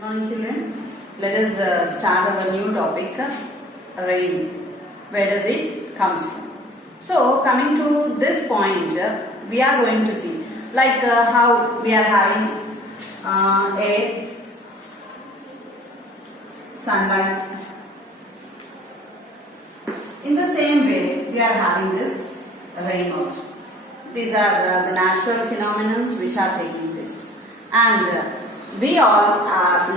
Good morning, children. Let us start our new topic, rain. Where does it comes from? So, coming to this point, we are going to see like how we are having a sunlight. In the same way, we are having this rain also. These are the natural phenomena which are taking place, and we all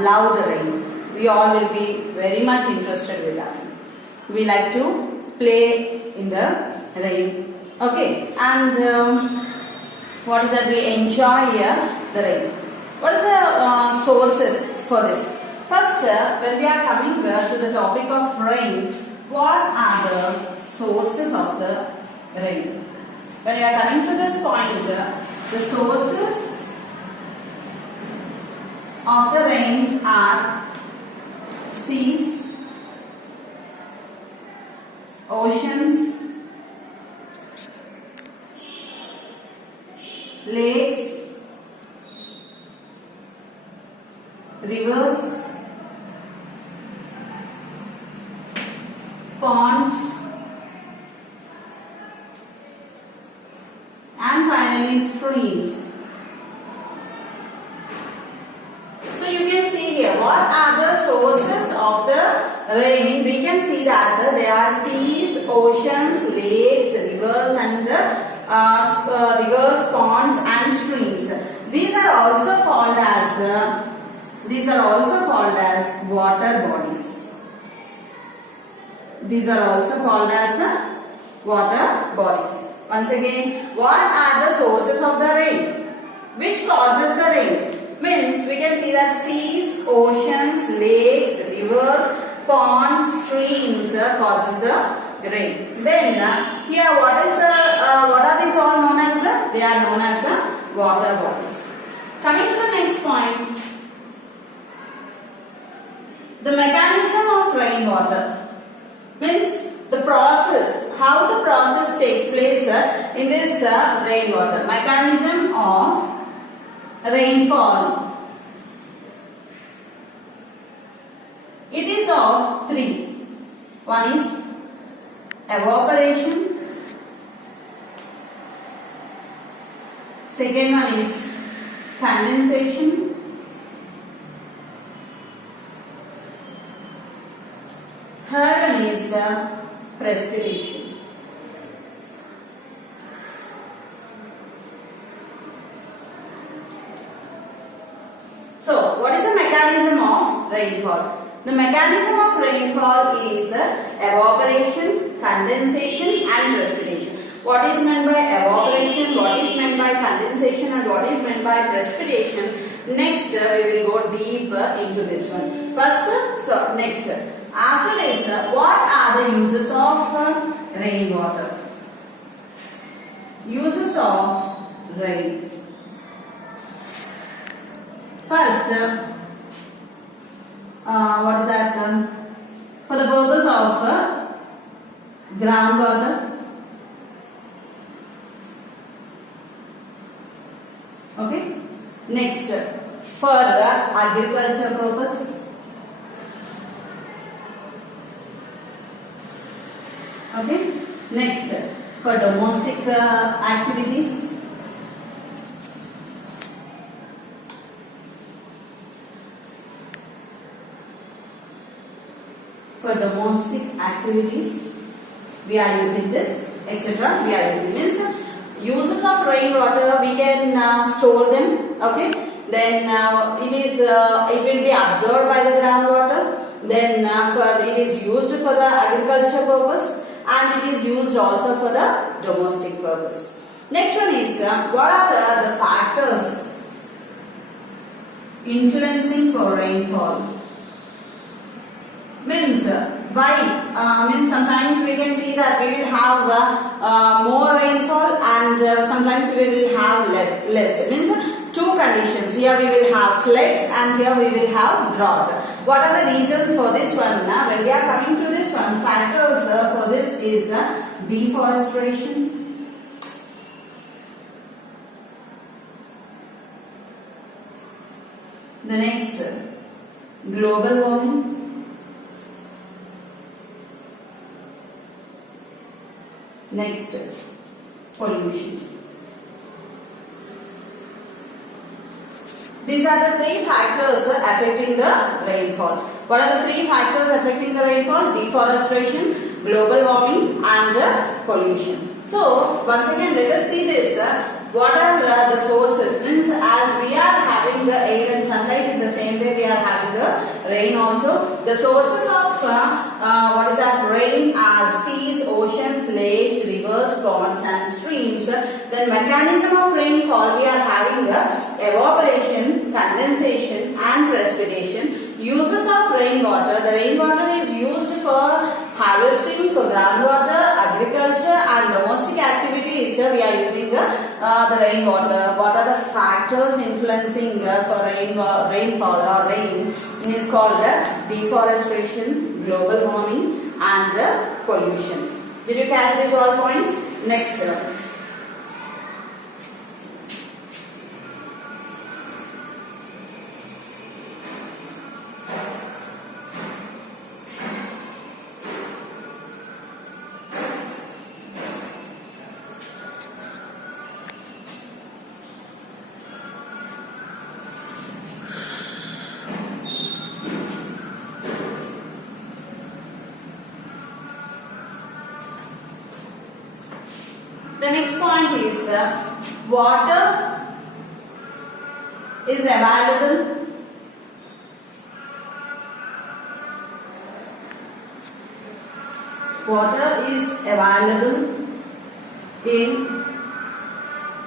love the rain. We all will be very much interested with that. We like to play in the rain. Okay, and what is that? We enjoy the rain. What is the sources for this? First, when we are coming to the topic of rain, what are the sources of the rain? When we are coming to this point, the sources of the rain are seas, oceans, lakes, rivers, ponds, and finally streams. So you can see here what are the sources of the rain. We can see that there are seas, oceans, lakes, rivers, and rivers, ponds, and streams. These are also called as water bodies. These are also called as water bodies. Once again, what are the sources of the rain? Which causes the rain? Means we can see that seas, oceans, lakes, rivers, ponds, streams causes the rain. Then here what are these all known as? They are known as water bodies. Coming to the next point, the mechanism of rainwater means the process, how the process takes place in this rainwater. Mechanism of rainfall. It is of three. One is evaporation. Second one is condensation. Third one is precipitation. So, what is the mechanism of rainfall? The mechanism of rainfall is evaporation, condensation, and precipitation. What is meant by evaporation, what is meant by condensation, and what is meant by precipitation? Next, we will go deep into this one. First, next, after this, what are the uses of rainwater? Uses of rain. First, what is that? For the purpose of groundwater. Okay. Next, for agriculture purpose. Okay. Next, for domestic activities. For domestic activities, we are using this, etc. We are using means uses of rainwater. We can store them. Okay. Then it will be absorbed by the groundwater. Then it is used for the agriculture purpose, and it is used also for the domestic purpose. Next one is what are the factors influencing for rainfall? Means why? Means sometimes we can see that we will have more rainfall, and sometimes we will have less. Means two conditions. Here we will have floods, and here we will have drought. What are the reasons for this one? When we are coming to this one, factors for this is deforestation, The next, global warming, next pollution. These are the three factors affecting the rainfall. What are the three factors affecting the rainfall? Deforestation, global warming and pollution. So once again let us see this. What are the sources? Means as we are having the air and sunlight, in the same way we are having the rain also. The sources of what is that rain are seas, oceans, lakes, rivers, ponds and streams. Then mechanism of rainfall, we are having evaporation, condensation and precipitation. Uses of rainwater. The rainwater is used for harvesting, for groundwater, agriculture and domestic activities. We are using the rainwater. What are the factors influencing for rainfall or rain? It is called deforestation, global warming and pollution. Did you catch these all points? Next. The next point is water is available in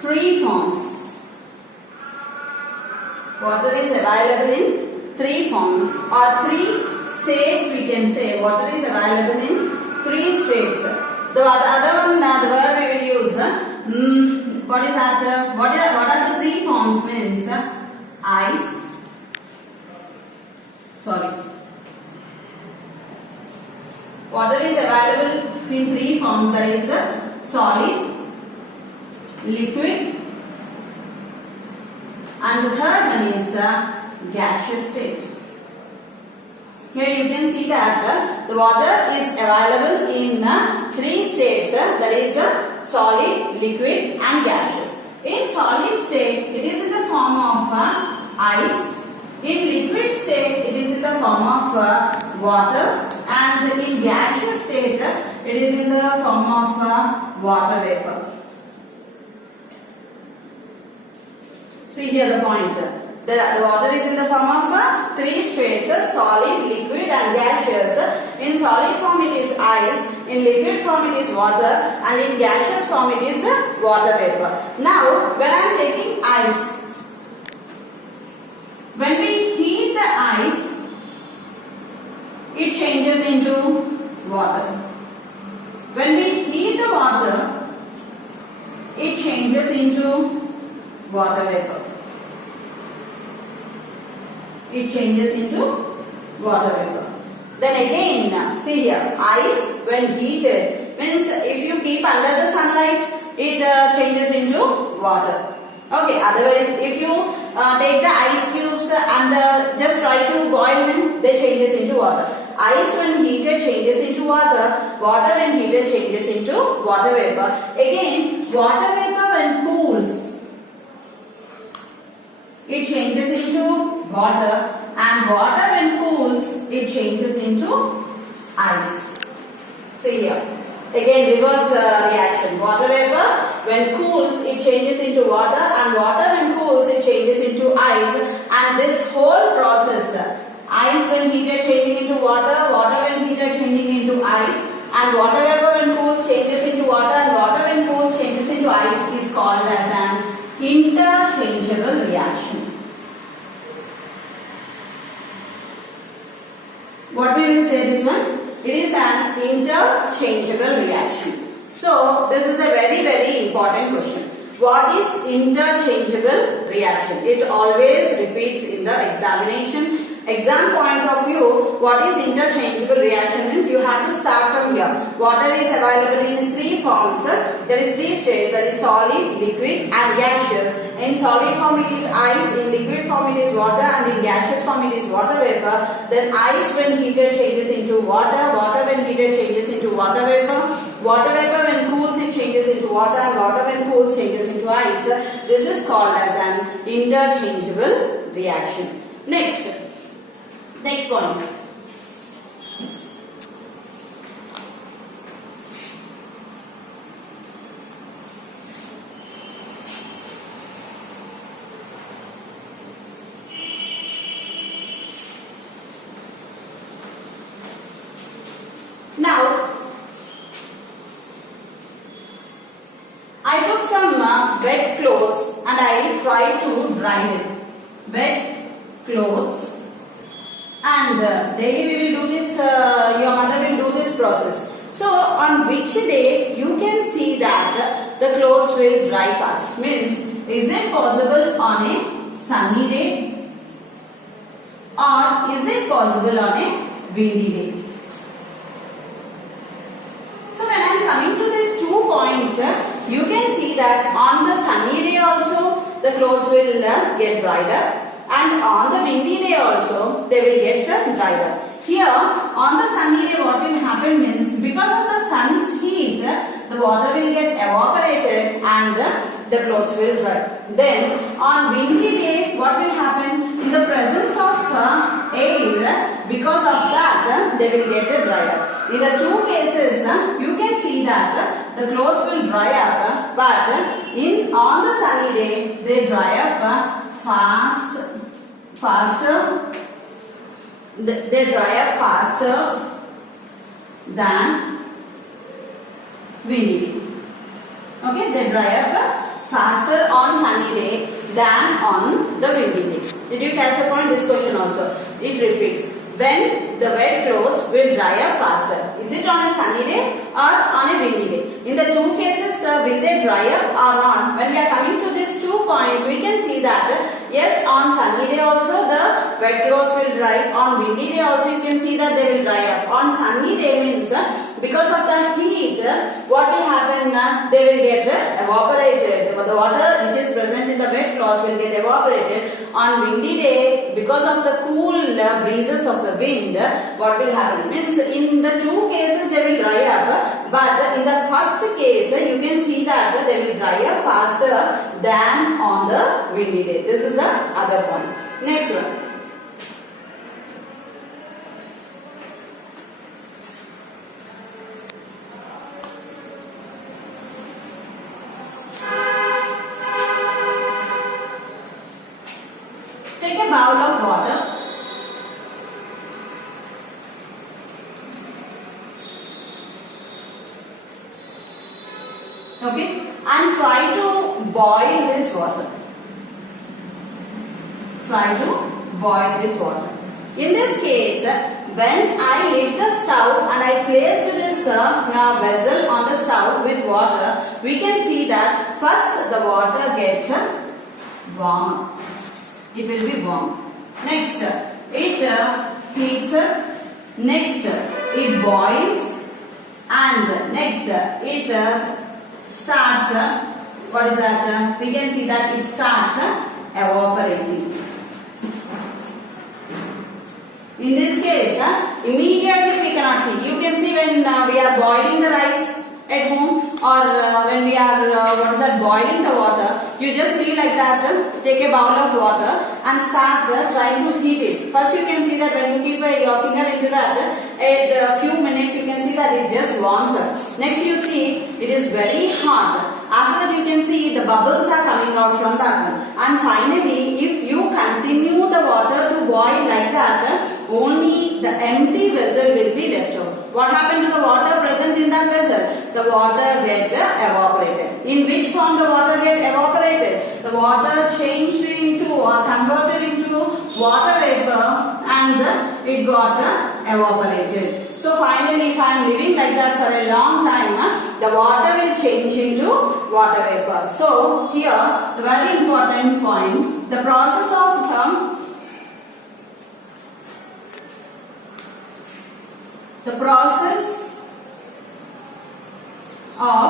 three forms. Water is available in three forms or three states, we can say. Water is available in three states. The other one, the word we will use, what is that? What are the three forms? Means ice. Water is available in three forms. That is solid, liquid, and the third one is gaseous state. Here you can see that the water is available in three states, that is solid, liquid and gaseous. In solid state, it is in the form of ice. In liquid state, it is in the form of water. And in gaseous state, it is in the form of water vapor. See here the point. The water is in the form of three states, solid, liquid and gaseous. In solid form it is ice, in liquid form it is water and in gaseous form it is water vapor. Now when I am taking ice, when we heat the ice, it changes into water. When we heat the water, it changes into water vapor. It changes into water vapor. Then again, see here, ice when heated means if you keep under the sunlight, it changes into water. Okay, otherwise if you take the ice cubes and just try to boil them, they changes into water. Ice when heated changes into water, water when heated changes into water vapor. Again, water vapor when cools, it changes into water, and water when cools, it changes into ice. See here. Again reverse reaction. Water vapor when cools, it changes into water, and water when cools, it changes into ice. And this whole process, ice when heated changing into water, water when heated changing into ice, and water vapor when cools changes into water, and water when cools changes into ice is called as an interchangeable reaction. What we will say this one? It is an interchangeable reaction. So this is a very important question. What is interchangeable reaction? It always repeats in the examination. Exam point of view, what is interchangeable reaction means you have to start from here. Water is available in three forms. There is three states, that is solid, liquid and gaseous. In solid form it is ice, in liquid liquid form it is water, and in gaseous form it is water vapor. Then ice when heated changes into water, water when heated changes into water vapor, water vapor when cools it changes into water, and water when cools changes into ice. This is called as an interchangeable reaction. Next point. Now, I took some wet clothes and I tried to dry them. Wet clothes, and daily we will do this, your mother will do this process. So, on which day you can see that the clothes will dry fast? Means, is it possible on a sunny day or is it possible on a windy day? Coming to these 2 points, you can see that on the sunny day also the clothes will get dried up, and on the windy day also they will get dried up. Here on the sunny day what will happen means, because of the sun's heat the water will get evaporated and the clothes will dry. Then on windy day what will happen? In the presence of air, because of that they will get dried up. In the 2 cases you can see that the clothes will dry up, but on the sunny day they dry up faster. They dry up faster than windy day. Okay, they dry up faster on sunny day than on the windy day. Did you catch the point? This question also, it repeats. When the wet clothes will dry up faster. Is it on a sunny day or on a windy day? In the 2 cases, will they dry up or not? When we are coming to these 2 points, we can see that yes, on sunny day also the wet clothes will dry. On windy day also you can see that they will dry up. On sunny day means because of the heat, what will happen? They will get evaporated. The water which is present in the wet cloths will get evaporated. On windy day, because of the cool breezes of the wind, what will happen? Means in the 2 cases they will dry up, but in the first case you can see that they will dry up faster than on the windy day. This is the other point. Next one. Take a bowl of water. Okay, and try to boil this water. Try to boil this water. In this case, when I lit the stove and I placed this vessel on the stove with water, we can see that first the water gets warm. It will be warm. Next, it heats. Next, it boils, and next it starts, what is that? We can see that it starts evaporating. In this case, immediately we cannot see. You can see when we are boiling the rice at home, or when we are boiling the water, you just leave like that, take a bowl of water and start trying to heat it. First you can see that when you keep your finger into that, at a few minutes you can see that it just warms up. Next you see it is very hot. After that you can see the bubbles are coming out from that one. And finally, if you continue the water to boil like that, only the empty vessel will be left over. What happened to the water present in that vessel? The water get evaporated. In which form the water get evaporated? The water changed into or converted into water vapor, and it got evaporated. So finally, if I am living like that for a long time, the water will change into water vapor. So here, the very important point, the process of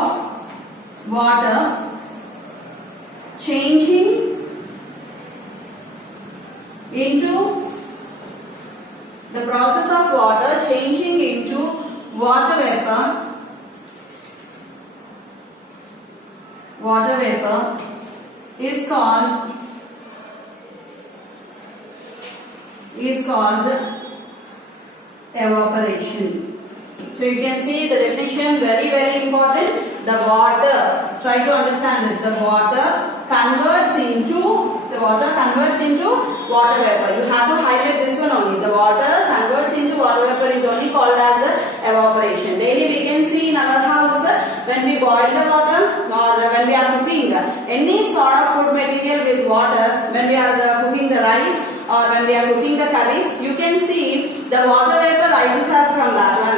water changing into the process of water changing into water vapor. Water vapor is called evaporation. So you can see the definition, very important. The water, try to understand this, the water converts into water vapor. You have to highlight this one only. The water converts into water vapor is only called as evaporation. Daily we can see in our house when we boil the water or when we are cooking any sort of food material with water, when we are cooking the rice or when we are cooking the curries, you can see the water vapor rises up from that one.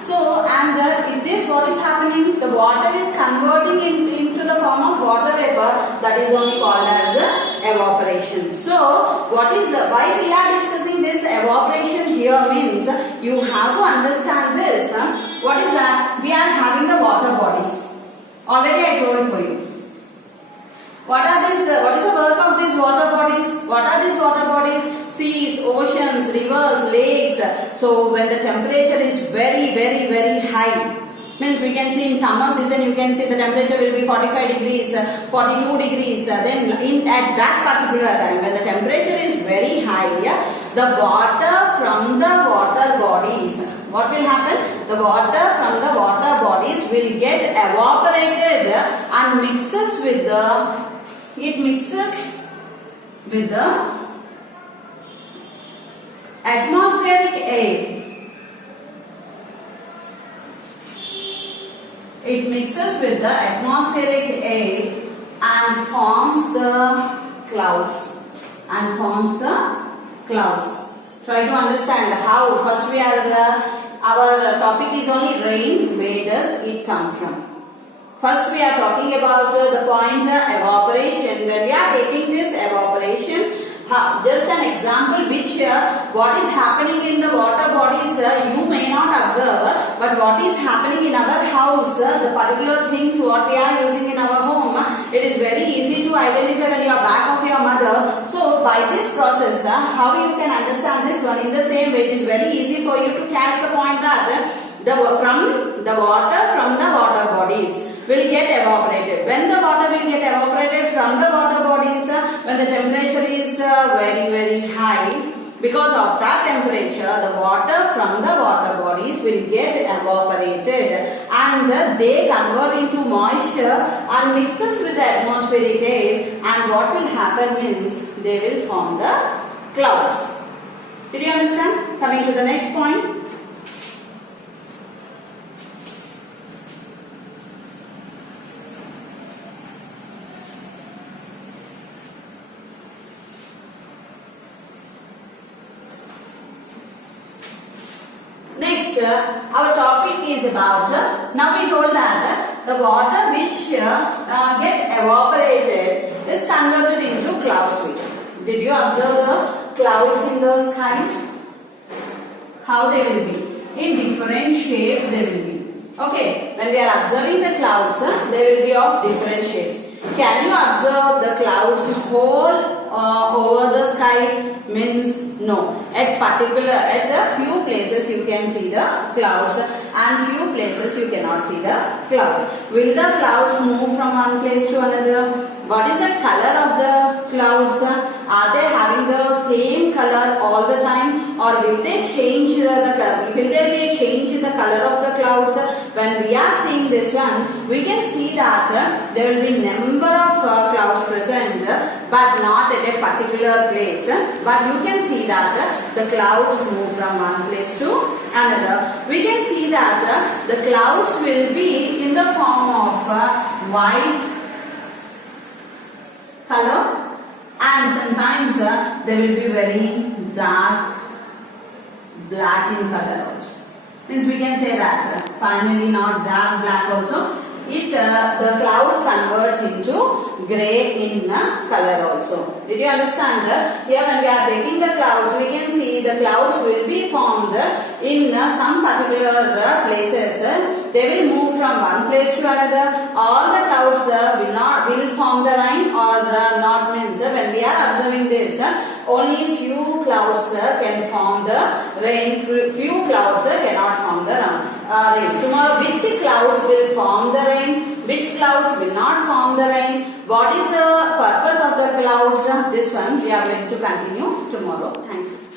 So, and in this what is happening? The water is converting into the form of water vapor, that is only called as evaporation. So, what is why we are discussing this evaporation here means you have to understand this. What is that? We are having the water bodies. Already I told for you. What are these? What is the work of these water bodies? What are these water bodies? Seas, oceans, rivers, lakes. So when the temperature is very high, means we can see in summer season you can see the temperature will be 45 degrees, 42 degrees. Then at that particular time when the temperature is very high, the water from the water bodies, what will happen? The water from the water bodies will get evaporated and mixes with the atmospheric air. It mixes with the atmospheric air and forms the clouds. Try to understand how. First we are our topic is only rain. Where does it come from? First we are talking about the point evaporation. When we are taking this evaporation, just an example which what is happening in the water bodies you may not observe, but what is happening in our house, the particular things what we are using in our home, it is very easy to identify when you are back of your mother. So by this process, how you can understand this one? In the same way, it is very easy for you to catch the point that the water from the water bodies will get evaporated. When the water will get evaporated from the water bodies, when the temperature is very high, because of that temperature, the water from the water bodies will get evaporated and they convert into moisture and mixes with the atmospheric air, and what will happen means they will form the clouds. Did you understand? Coming to the next point. Our topic is about, now we told that the water which get evaporated is converted into clouds. Did you observe the clouds in the sky? How they will be? In different shapes they will be. Okay, when we are observing the clouds, they will be of different shapes. Can you observe the clouds whole over the sky? Means no. At a few places you can see the clouds and few places you cannot see the clouds. Will the clouds move from one place to another? What is the color of the clouds? Are they having the same color all the time, or will they change will there be a change in the color of the clouds? When we are seeing this one, we can see that there will be number of clouds present, but not at a particular place. But you can see that the clouds move from one place to another. We can see that the clouds will be in the form of white color, and sometimes they will be very dark black in color also. Means we can say that finally not dark black also. The clouds converts into grey in color also. Did you understand? Here when we are taking the clouds, we can see the clouds will be formed in some particular places. They will move from one place to another. All the clouds will form the rain or not, means when we are observing this, only few clouds can form the rain, few clouds cannot form the rain. Tomorrow, which clouds will form the rain, which clouds will not form the rain, what is the purpose of the clouds, this one we are going to continue tomorrow. Thank you.